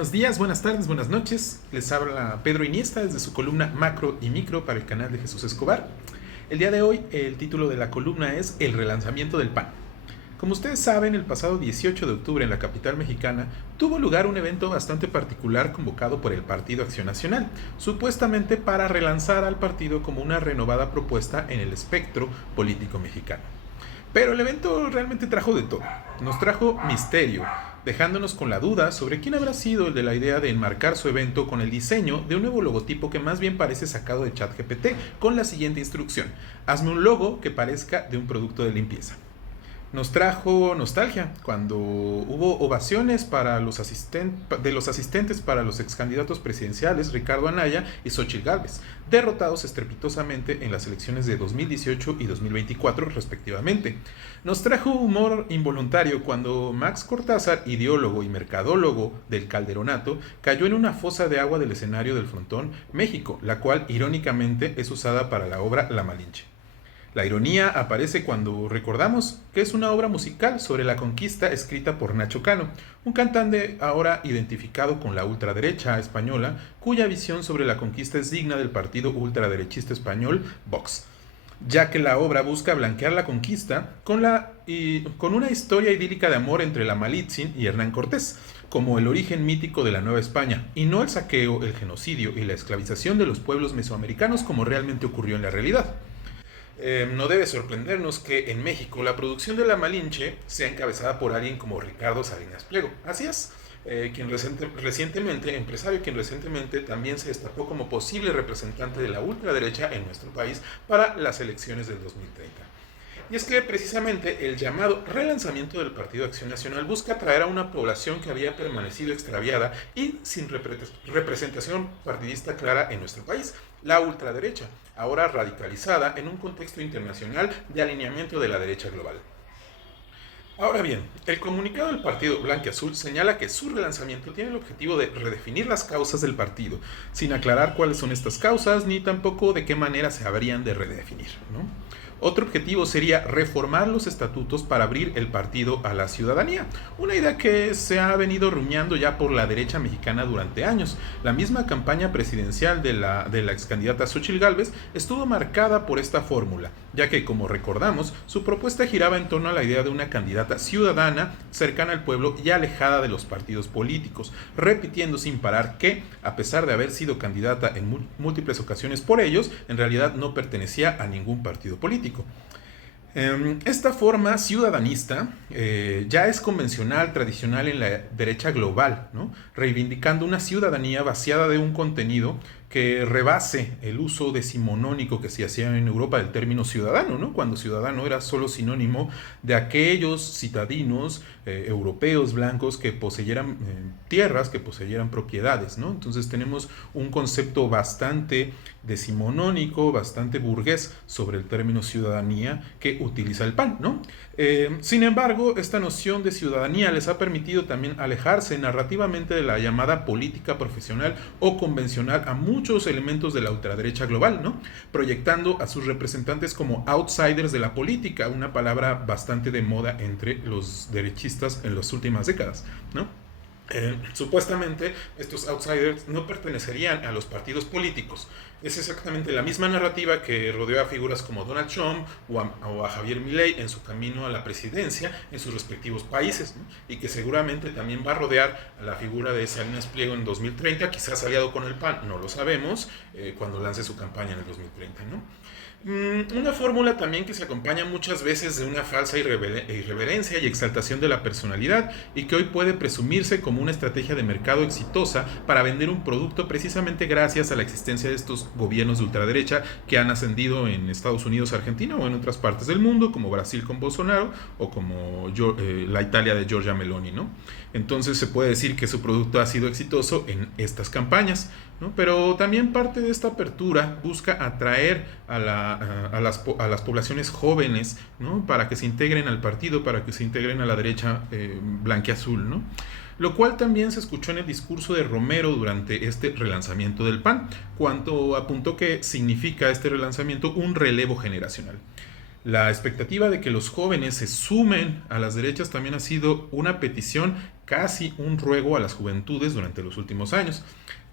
Buenos días, buenas tardes, buenas noches. Les habla Pedro Iniesta desde su columna Macro y Micro para el canal de Jesús Escobar. El día de hoy el título de la columna es El relanzamiento del PAN. Como ustedes saben, el pasado 18 de octubre en la capital mexicana tuvo lugar un evento bastante particular convocado por el Partido Acción Nacional, supuestamente para relanzar al partido como una renovada propuesta en el espectro político mexicano. Pero el evento realmente trajo de todo. Nos trajo misterio, dejándonos con la duda sobre quién habrá sido el de la idea de enmarcar su evento con el diseño de un nuevo logotipo que más bien parece sacado de ChatGPT con la siguiente instrucción: hazme un logo que parezca de un producto de limpieza. Nos trajo nostalgia cuando hubo ovaciones para los asistentes para los ex candidatos presidenciales Ricardo Anaya y Xóchitl Gálvez, derrotados estrepitosamente en las elecciones de 2018 y 2024 respectivamente. Nos trajo humor involuntario cuando Max Cortázar, ideólogo y mercadólogo del Calderonato, cayó en una fosa de agua del escenario del Frontón México, la cual irónicamente es usada para la obra La Malinche. La ironía aparece cuando recordamos que es una obra musical sobre la conquista escrita por Nacho Cano, un cantante ahora identificado con la ultraderecha española, cuya visión sobre la conquista es digna del partido ultraderechista español Vox, ya que la obra busca blanquear la conquista con una historia idílica de amor entre la Malitzin y Hernán Cortés, como el origen mítico de la Nueva España, y no el saqueo, el genocidio y la esclavización de los pueblos mesoamericanos como realmente ocurrió en la realidad. No debe sorprendernos que en México la producción de La Malinche sea encabezada por alguien como Ricardo Salinas Pliego. Así es, empresario quien recientemente también se destapó como posible representante de la ultraderecha en nuestro país para las elecciones del 2030. Y es que precisamente el llamado relanzamiento del Partido Acción Nacional busca atraer a una población que había permanecido extraviada y sin representación partidista clara en nuestro país, la ultraderecha, ahora radicalizada en un contexto internacional de alineamiento de la derecha global. Ahora bien, el comunicado del Partido Blanquiazul señala que su relanzamiento tiene el objetivo de redefinir las causas del partido, sin aclarar cuáles son estas causas ni tampoco de qué manera se habrían de redefinir, ¿no? Otro objetivo sería reformar los estatutos para abrir el partido a la ciudadanía, una idea que se ha venido rumiando ya por la derecha mexicana durante años. La misma campaña presidencial de la ex candidata Xóchitl Gálvez estuvo marcada por esta fórmula, ya que, como recordamos, su propuesta giraba en torno a la idea de una candidata ciudadana, cercana al pueblo y alejada de los partidos políticos, repitiendo sin parar que, a pesar de haber sido candidata en múltiples ocasiones por ellos, en realidad no pertenecía a ningún partido político. Esta forma ciudadanista ya es convencional, tradicional en la derecha global, ¿no? Reivindicando una ciudadanía vaciada de un contenido que rebase el uso decimonónico que se hacía en Europa del término ciudadano, ¿no? Cuando ciudadano era solo sinónimo de aquellos citadinos europeos blancos que poseyeran tierras, que poseyeran propiedades, ¿no? Entonces tenemos un concepto bastante decimonónico, bastante burgués sobre el término ciudadanía que utiliza el PAN, ¿no? Sin embargo, esta noción de ciudadanía les ha permitido también alejarse narrativamente de la llamada política profesional o convencional a muchos elementos de la ultraderecha global, ¿no? Proyectando a sus representantes como outsiders de la política, una palabra bastante de moda entre los derechistas en las últimas décadas, ¿no? Supuestamente estos outsiders no pertenecerían a los partidos políticos. Es exactamente la misma narrativa que rodeó a figuras como Donald Trump o a Javier Milei en su camino a la presidencia en sus respectivos países, ¿no? Y que seguramente también va a rodear a la figura de Salinas Pliego en 2030, quizás aliado con el PAN, no lo sabemos, cuando lance su campaña en el 2030, ¿no? Una fórmula también que se acompaña muchas veces de una falsa irreverencia y exaltación de la personalidad y que hoy puede presumirse como una estrategia de mercado exitosa para vender un producto precisamente gracias a la existencia de estos gobiernos de ultraderecha que han ascendido en Estados Unidos, Argentina o en otras partes del mundo, como Brasil con Bolsonaro o como la Italia de Giorgia Meloni, ¿no? Entonces se puede decir que su producto ha sido exitoso en estas campañas, ¿no? Pero también parte de esta apertura busca atraer a las poblaciones jóvenes, ¿no? Para que se integren al partido, para que se integren a la derecha blanquiazul, ¿no? Lo cual también se escuchó en el discurso de Romero durante este relanzamiento del PAN, cuando apuntó que significa este relanzamiento un relevo generacional. La expectativa de que los jóvenes se sumen a las derechas también ha sido una petición casi un ruego a las juventudes durante los últimos años.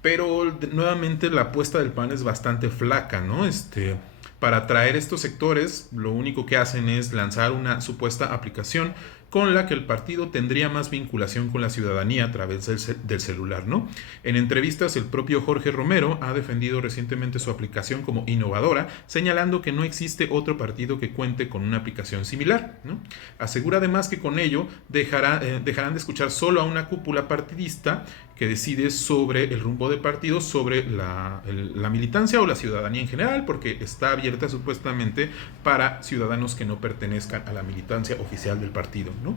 Pero nuevamente la apuesta del PAN es bastante flaca, ¿no? Para atraer estos sectores, lo único que hacen es lanzar una supuesta aplicación con la que el partido tendría más vinculación con la ciudadanía a través del celular, ¿no? En entrevistas, el propio Jorge Romero ha defendido recientemente su aplicación como innovadora, señalando que no existe otro partido que cuente con una aplicación similar, ¿no? Asegura además que con ello dejarán de escuchar solo a una cúpula partidista que decide sobre el rumbo del partido, sobre la militancia o la ciudadanía en general, porque está abierta supuestamente para ciudadanos que no pertenezcan a la militancia oficial del partido, ¿no?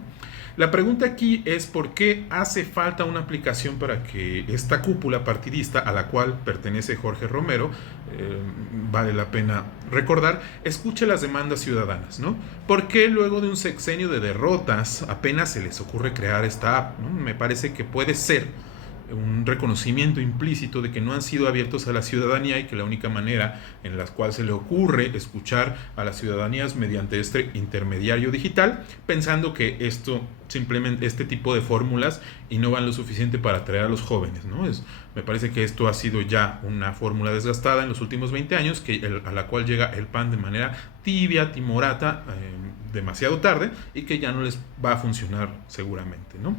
La pregunta aquí es por qué hace falta una aplicación para que esta cúpula partidista a la cual pertenece Jorge Romero, vale la pena recordar, escuche las demandas ciudadanas, ¿no? ¿Por qué luego de un sexenio de derrotas apenas se les ocurre crear esta app, ¿no? Me parece que puede ser un reconocimiento implícito de que no han sido abiertos a la ciudadanía y que la única manera en la cual se le ocurre escuchar a las ciudadanías mediante este intermediario digital, pensando que simplemente este tipo de fórmulas innovan lo suficiente para atraer a los jóvenes, ¿no? Me parece que esto ha sido ya una fórmula desgastada en los últimos 20 años, a la cual llega el PAN de manera tibia, timorata, demasiado tarde, y que ya no les va a funcionar seguramente, ¿no?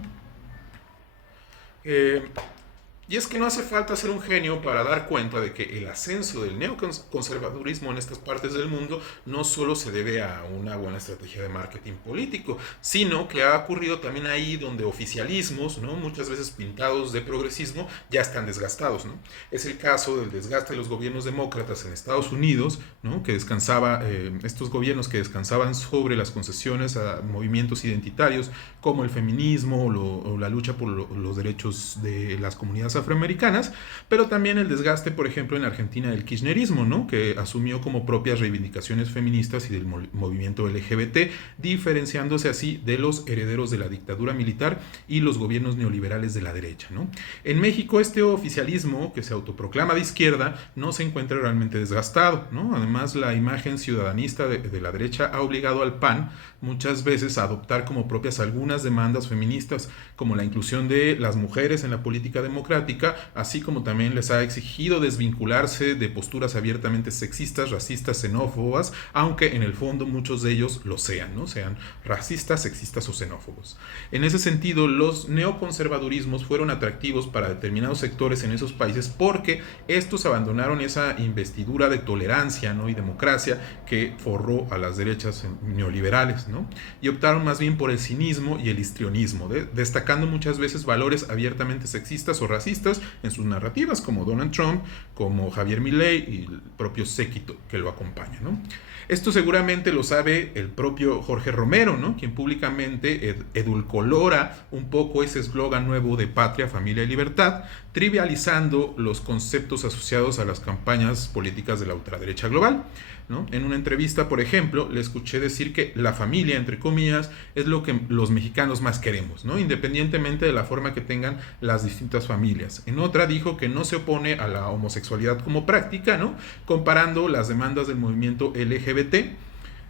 Y es que no hace falta ser un genio para dar cuenta de que el ascenso del neoconservadurismo en estas partes del mundo no solo se debe a una buena estrategia de marketing político, sino que ha ocurrido también ahí donde oficialismos, ¿no?, muchas veces pintados de progresismo, ya están desgastados, ¿no? Es el caso del desgaste de los gobiernos demócratas en Estados Unidos, ¿no?, que estos gobiernos que descansaban sobre las concesiones a movimientos identitarios como el feminismo o la lucha por los derechos de las comunidades afroamericanas, pero también el desgaste, por ejemplo, en Argentina del kirchnerismo, ¿no?, que asumió como propias reivindicaciones feministas y del movimiento LGBT, diferenciándose así de los herederos de la dictadura militar y los gobiernos neoliberales de la derecha, ¿no? En México, este oficialismo que se autoproclama de izquierda no se encuentra realmente desgastado, ¿no? Además, la imagen ciudadanista de la derecha ha obligado al PAN muchas veces a adoptar como propias algunas demandas feministas, como la inclusión de las mujeres en la política democrática, así como también les ha exigido desvincularse de posturas abiertamente sexistas, racistas, xenófobas, aunque en el fondo muchos de ellos lo sean, ¿no? Sean racistas, sexistas o xenófobos. En ese sentido, los neoconservadurismos fueron atractivos para determinados sectores en esos países porque estos abandonaron esa investidura de tolerancia, ¿no?, y democracia que forró a las derechas neoliberales, ¿no?, y optaron más bien por el cinismo y el histrionismo, destacando muchas veces valores abiertamente sexistas o racistas en sus narrativas, como Donald Trump, como Javier Milei y el propio séquito que lo acompaña, ¿no? Esto seguramente lo sabe el propio Jorge Romero, ¿no?, quien públicamente edulcolora un poco ese eslogan nuevo de patria, familia y libertad, trivializando los conceptos asociados a las campañas políticas de la ultraderecha global, ¿no? En una entrevista, por ejemplo, le escuché decir que la familia, entre comillas, es lo que los mexicanos más queremos, ¿no?, independientemente de la forma que tengan las distintas familias. En otra dijo que no se opone a la homosexualidad como práctica, ¿no?, comparando las demandas del movimiento LGBT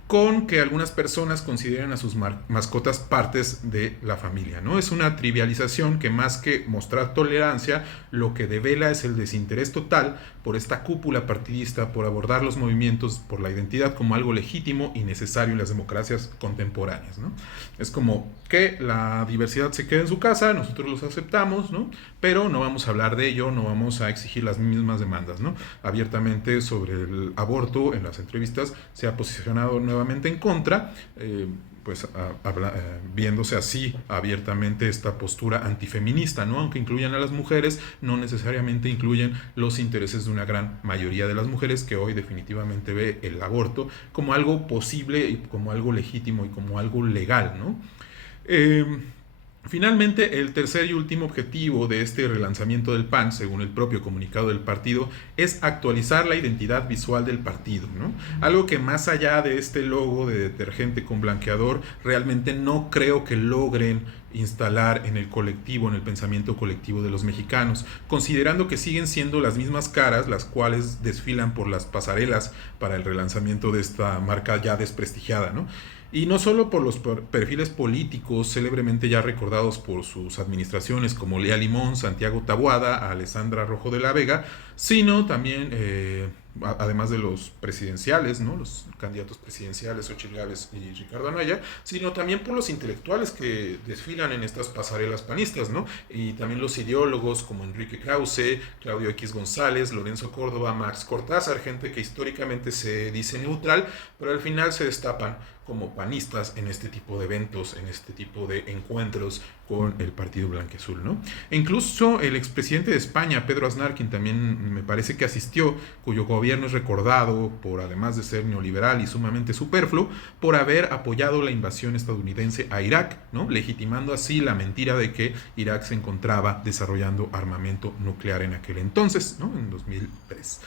con que algunas personas consideran a sus mascotas partes de la familia, ¿no? Es una trivialización que, más que mostrar tolerancia, lo que devela es el desinterés total por esta cúpula partidista, por abordar los movimientos por la identidad como algo legítimo y necesario en las democracias contemporáneas, ¿no? Es como que la diversidad se quede en su casa, nosotros los aceptamos, ¿no?, pero no vamos a hablar de ello, no vamos a exigir las mismas demandas, ¿no? Abiertamente sobre el aborto, en las entrevistas se ha posicionado nuevamente en contra, viéndose así abiertamente esta postura antifeminista, ¿no? Aunque incluyan a las mujeres, no necesariamente incluyen los intereses de una gran mayoría de las mujeres que hoy definitivamente ve el aborto como algo posible, como algo legítimo y como algo legal, ¿no? Finalmente, el tercer y último objetivo de este relanzamiento del PAN, según el propio comunicado del partido, es actualizar la identidad visual del partido, ¿no? Algo que, más allá de este logo de detergente con blanqueador, realmente no creo que logren instalar en el colectivo, en el pensamiento colectivo de los mexicanos, considerando que siguen siendo las mismas caras las cuales desfilan por las pasarelas para el relanzamiento de esta marca ya desprestigiada, ¿no? Y no solo por los perfiles políticos célebremente ya recordados por sus administraciones como Lea Limón, Santiago Taboada, Alessandra Rojo de la Vega, sino también, además de los presidenciales, ¿no? Los candidatos presidenciales, Xochitl Gálvez y Ricardo Anaya, sino también por los intelectuales que desfilan en estas pasarelas panistas, ¿no? Y también los ideólogos como Enrique Krause, Claudio X González, Lorenzo Córdoba, Max Cortázar, gente que históricamente se dice neutral, pero al final se destapan como panistas en este tipo de eventos, en este tipo de encuentros con el Partido Blanquiazul, ¿no? E incluso el expresidente de España, Pedro Aznar, quien también me parece que asistió, cuyo gobierno es recordado por, además de ser neoliberal y sumamente superfluo, por haber apoyado la invasión estadounidense a Irak, ¿no? Legitimando así la mentira de que Irak se encontraba desarrollando armamento nuclear en aquel entonces, ¿no? En 2003.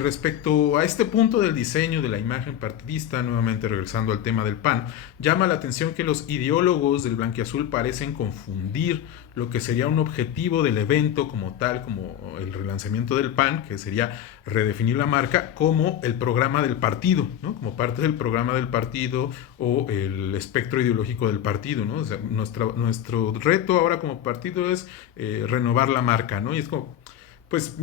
Respecto a este punto del diseño de la imagen partidista, nuevamente regresando al tema del PAN, llama la atención que los ideólogos del blanquiazul parecen confundir lo que sería un objetivo del evento como tal, como el relanzamiento del PAN, que sería redefinir la marca, como el programa del partido, ¿no? Como parte del programa del partido o el espectro ideológico del partido, ¿no? O sea, nuestro reto ahora como partido es renovar la marca, ¿no? Y es como, pues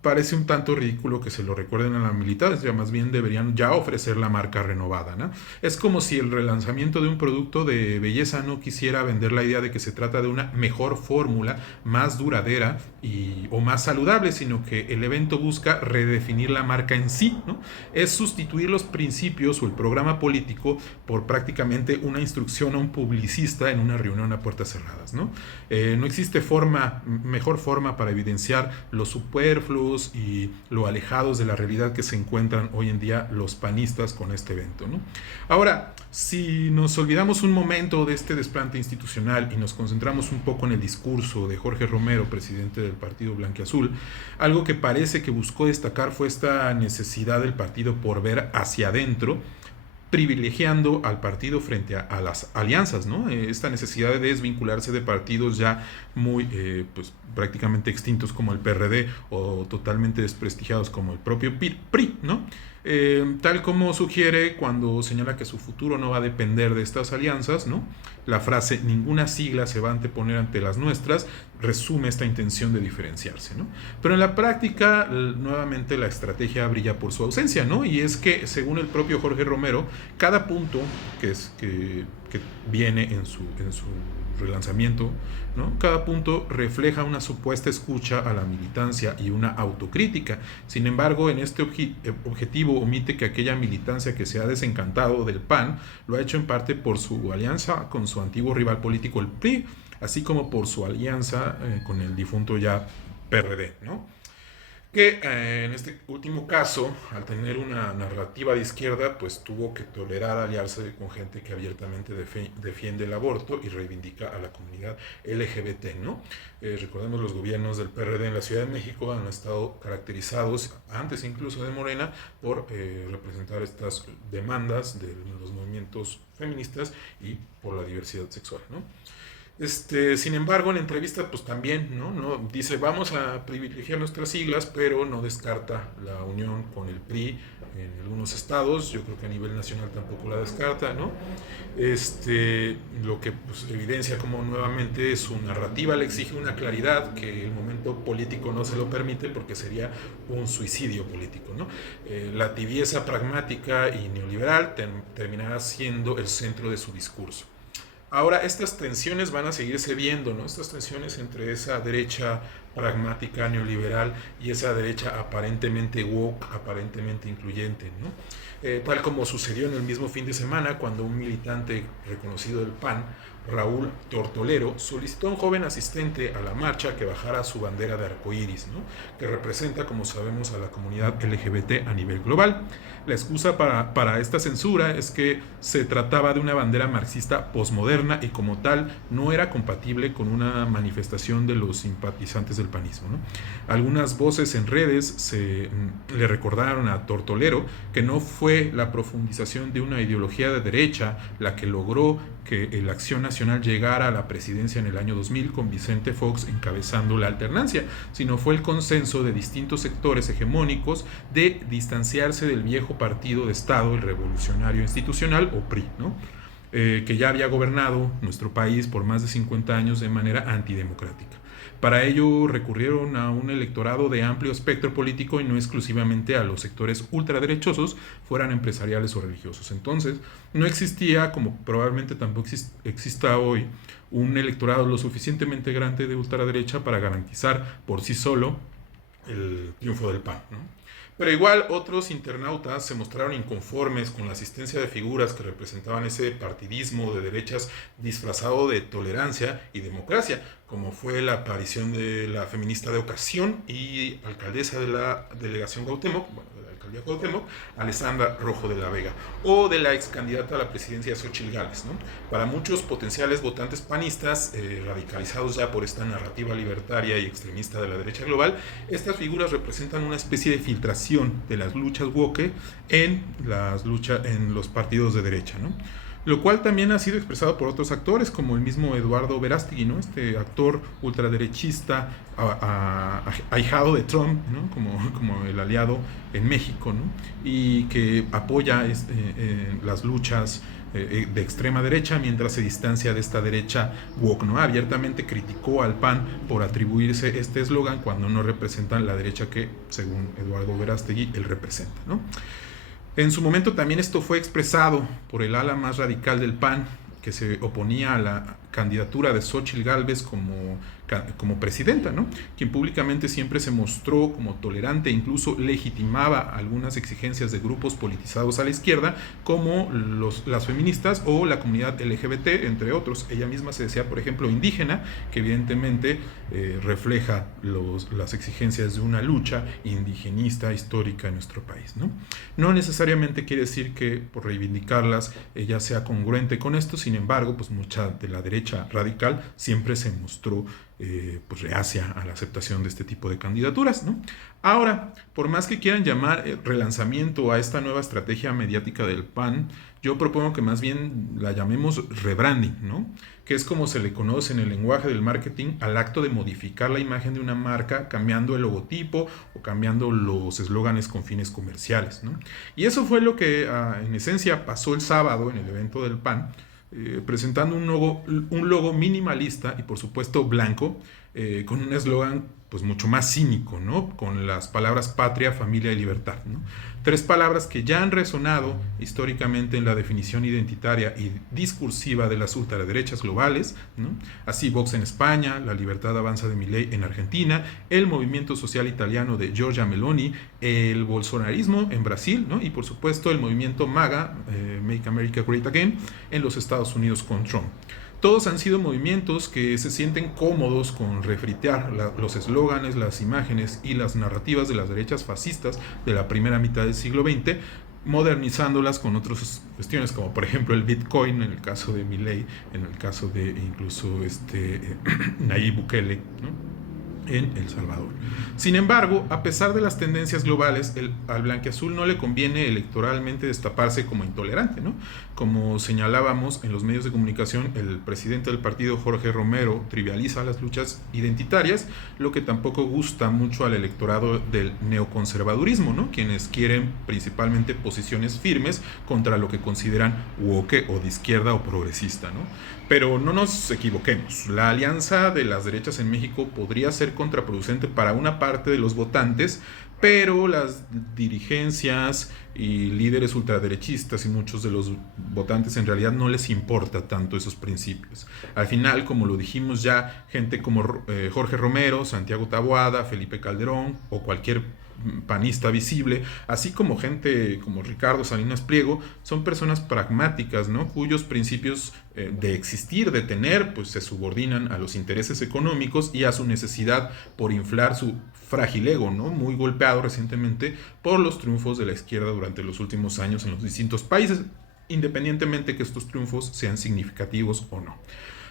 parece un tanto ridículo que se lo recuerden a la militancia, más bien deberían ya ofrecer la marca renovada, ¿no? Es como si el relanzamiento de un producto de belleza no quisiera vender la idea de que se trata de una mejor fórmula, más duradera o más saludable, sino que el evento busca redefinir la marca en sí, ¿no? Es sustituir los principios o el programa político por prácticamente una instrucción a un publicista en una reunión a puertas cerradas, ¿no? No existe mejor forma para evidenciar los superfluos y lo alejados de la realidad que se encuentran hoy en día los panistas con este evento, ¿no? Ahora, si nos olvidamos un momento de este desplante institucional y nos concentramos un poco en el discurso de Jorge Romero, presidente del Partido Blanquiazul, algo que parece que buscó destacar fue esta necesidad del partido por ver hacia adentro, privilegiando al partido frente a las alianzas, ¿no? Esta necesidad de desvincularse de partidos ya muy, pues prácticamente extintos como el PRD o totalmente desprestigiados como el propio PRI, ¿no? Tal como sugiere cuando señala que su futuro no va a depender de estas alianzas, ¿no? La frase "ninguna sigla se va a anteponer ante las nuestras" resume esta intención de diferenciarse, ¿no? Pero en la práctica, nuevamente la estrategia brilla por su ausencia, ¿no? Y es que, según el propio Jorge Romero, cada punto que viene en su relanzamiento, ¿no? Cada punto refleja una supuesta escucha a la militancia y una autocrítica. Sin embargo, en este objetivo omite que aquella militancia que se ha desencantado del PAN lo ha hecho en parte por su alianza con su antiguo rival político, el PRI, así como por su alianza con el difunto ya PRD, ¿no? Que en este último caso, al tener una narrativa de izquierda, pues tuvo que tolerar aliarse con gente que abiertamente defiende el aborto y reivindica a la comunidad LGBT, ¿no? Recordemos, los gobiernos del PRD en la Ciudad de México han estado caracterizados, antes incluso de Morena, por representar estas demandas de los movimientos feministas y por la diversidad sexual, ¿no? Sin embargo, en la entrevista, pues también, ¿no? Dice, vamos a privilegiar nuestras siglas, pero no descarta la unión con el PRI en algunos estados. Yo creo que a nivel nacional tampoco la descarta, ¿no? Lo que pues evidencia como nuevamente su narrativa le exige una claridad que el momento político no se lo permite, porque sería un suicidio político, ¿no? La tibieza pragmática y neoliberal terminará siendo el centro de su discurso. Ahora, estas tensiones van a seguirse viendo, ¿no? Estas tensiones entre esa derecha pragmática neoliberal y esa derecha aparentemente woke, aparentemente incluyente, ¿no? Tal como sucedió en el mismo fin de semana cuando un militante reconocido del PAN, Raúl Tortolero, solicitó a un joven asistente a la marcha que bajara su bandera de arcoíris, ¿no? Que representa, como sabemos, a la comunidad LGBT a nivel global. La excusa para esta censura es que se trataba de una bandera marxista posmoderna y como tal no era compatible con una manifestación de los simpatizantes del panismo, ¿no? Algunas voces en redes le recordaron a Tortolero que no fue la profundización de una ideología de derecha la que logró que la Acción Nacional llegara a la presidencia en el año 2000 con Vicente Fox encabezando la alternancia, sino fue el consenso de distintos sectores hegemónicos de distanciarse del viejo partido de Estado, el Revolucionario Institucional, o PRI, ¿no? Que ya había gobernado nuestro país por más de 50 años de manera antidemocrática. Para ello recurrieron a un electorado de amplio espectro político y no exclusivamente a los sectores ultraderechosos, fueran empresariales o religiosos. Entonces, no existía, como probablemente tampoco exista hoy, un electorado lo suficientemente grande de ultraderecha para garantizar por sí solo el triunfo del PAN, ¿no? Pero igual otros internautas se mostraron inconformes con la asistencia de figuras que representaban ese partidismo de derechas disfrazado de tolerancia y democracia, como fue la aparición de la feminista de ocasión y alcaldesa de la delegación Cuauhtémoc, bueno, de la alcaldía Cuauhtémoc, Alessandra Rojo de la Vega, o de la ex candidata a la presidencia Xóchitl Gálvez, ¿no? Para muchos potenciales votantes panistas, radicalizados ya por esta narrativa libertaria y extremista de la derecha global, estas figuras representan una especie de filtración de las luchas woke en los partidos de derecha, ¿no? Lo cual también ha sido expresado por otros actores, como el mismo Eduardo Verástegui, ¿no? Este actor ultraderechista, ahijado de Trump, ¿no? Como el aliado en México, ¿no? Y que apoya las luchas de extrema derecha mientras se distancia de esta derecha woke, ¿no? Abiertamente criticó al PAN por atribuirse este eslogan cuando no representan la derecha que, según Eduardo Verástegui, él representa, ¿no? En su momento también esto fue expresado por el ala más radical del PAN, que se oponía a la candidatura de Xóchitl Gálvez como presidenta, ¿no? Quien públicamente siempre se mostró como tolerante e incluso legitimaba algunas exigencias de grupos politizados a la izquierda, como las feministas o la comunidad LGBT, entre otros. Ella misma se decía, por ejemplo, indígena, que evidentemente refleja las exigencias de una lucha indigenista histórica en nuestro país, ¿no? No necesariamente quiere decir que por reivindicarlas ella sea congruente con esto, sin embargo, pues mucha de la derecha radical siempre se mostró pues reacia a la aceptación de este tipo de candidaturas, ¿no? Ahora, por más que quieran llamar relanzamiento a esta nueva estrategia mediática del PAN, yo propongo que más bien la llamemos rebranding, ¿no? Que es como se le conoce en el lenguaje del marketing al acto de modificar la imagen de una marca cambiando el logotipo o cambiando los eslóganes con fines comerciales, ¿no? Y eso fue lo que en esencia pasó el sábado en el evento del PAN, presentando un logo minimalista y por supuesto blanco, con un eslogan pues mucho más cínico, ¿no? Con las palabras patria, familia y libertad, ¿no? Tres palabras que ya han resonado históricamente en la definición identitaria y discursiva de las ultraderechas globales, ¿no? Así Vox en España, la libertad avanza de Milei en Argentina, el movimiento social italiano de Giorgia Meloni, el bolsonarismo en Brasil, ¿no? Y por supuesto el movimiento MAGA, Make America Great Again, en los Estados Unidos con Trump. Todos han sido movimientos que se sienten cómodos con refritear los eslóganes, las imágenes y las narrativas de las derechas fascistas de la primera mitad del siglo XX, modernizándolas con otras cuestiones, como por ejemplo el Bitcoin, en el caso de Milei, en el caso de incluso Nayib Bukele, ¿no? En El Salvador. Sin embargo, a pesar de las tendencias globales, al blanquiazul no le conviene electoralmente destaparse como intolerante, ¿no? Como señalábamos en los medios de comunicación, el presidente del partido, Jorge Romero, trivializa las luchas identitarias, lo que tampoco gusta mucho al electorado del neoconservadurismo, ¿no? Quienes quieren principalmente posiciones firmes contra lo que consideran woke o de izquierda o progresista, ¿no? Pero no nos equivoquemos, la alianza de las derechas en México podría ser contraproducente para una parte de los votantes, pero las dirigencias y líderes ultraderechistas y muchos de los votantes en realidad no les importa tanto esos principios. Al final, como lo dijimos ya, gente como Jorge Romero, Santiago Taboada, Felipe Calderón o cualquier panista visible, así como gente como Ricardo Salinas Pliego, son personas pragmáticas, ¿no? Cuyos principios de existir, de tener, pues se subordinan a los intereses económicos y a su necesidad por inflar su frágil ego, ¿no? Muy golpeado recientemente por los triunfos de la izquierda durante los últimos años en los distintos países, independientemente que estos triunfos sean significativos o no.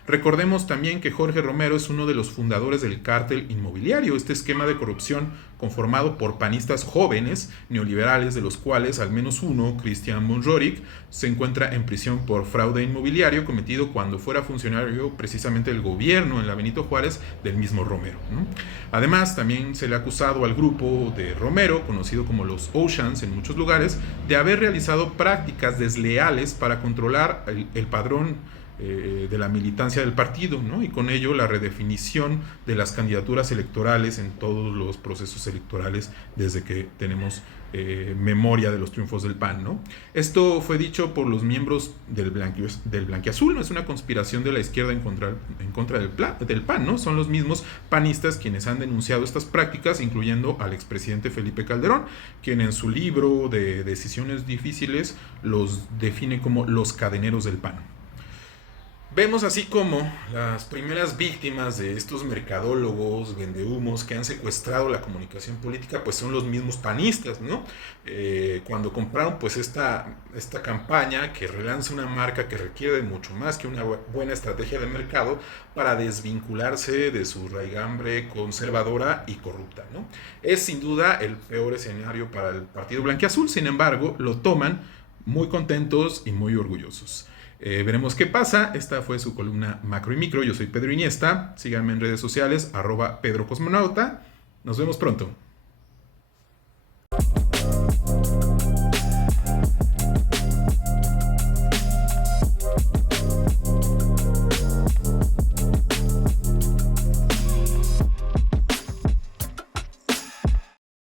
Recordemos también que Jorge Romero es uno de los fundadores del cártel inmobiliario, este esquema de corrupción conformado por panistas jóvenes neoliberales, de los cuales al menos uno, Cristian Monrorik, se encuentra en prisión por fraude inmobiliario cometido cuando fuera funcionario precisamente del gobierno en la Benito Juárez del mismo Romero, ¿no? Además, también se le ha acusado al grupo de Romero, conocido como los Oceans en muchos lugares, de haber realizado prácticas desleales para controlar el padrón de la militancia del partido, ¿no? Y con ello la redefinición de las candidaturas electorales en todos los procesos electorales desde que tenemos memoria de los triunfos del PAN, ¿no? Esto fue dicho por los miembros del Blanquiazul, no es una conspiración de la izquierda en contra del PAN, ¿no? Son los mismos panistas quienes han denunciado estas prácticas, incluyendo al expresidente Felipe Calderón, quien en su libro de Decisiones Difíciles los define como los cadeneros del PAN. Vemos así como las primeras víctimas de estos mercadólogos, vendehumos que han secuestrado la comunicación política, pues son los mismos panistas, ¿no? Cuando compraron pues esta campaña que relanza una marca que requiere de mucho más que una buena estrategia de mercado para desvincularse de su raigambre conservadora y corrupta, ¿no? Es sin duda el peor escenario para el Partido Blanquiazul, sin embargo, lo toman muy contentos y muy orgullosos. Veremos qué pasa. Esta fue su columna Macro y Micro. Yo soy Pedro Iniesta. Síganme en redes sociales, @PedroCosmonauta. Nos vemos pronto.